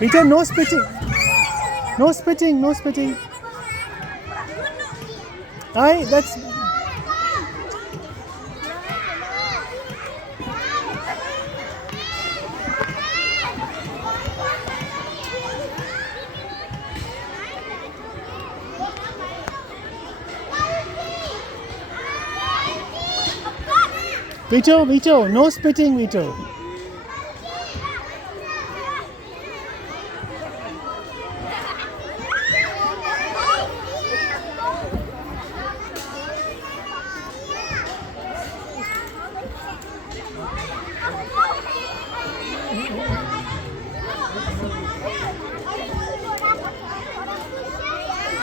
Peter, no spitting. No spitting, no spitting. Aye, that's... Vito, no spitting, Vito.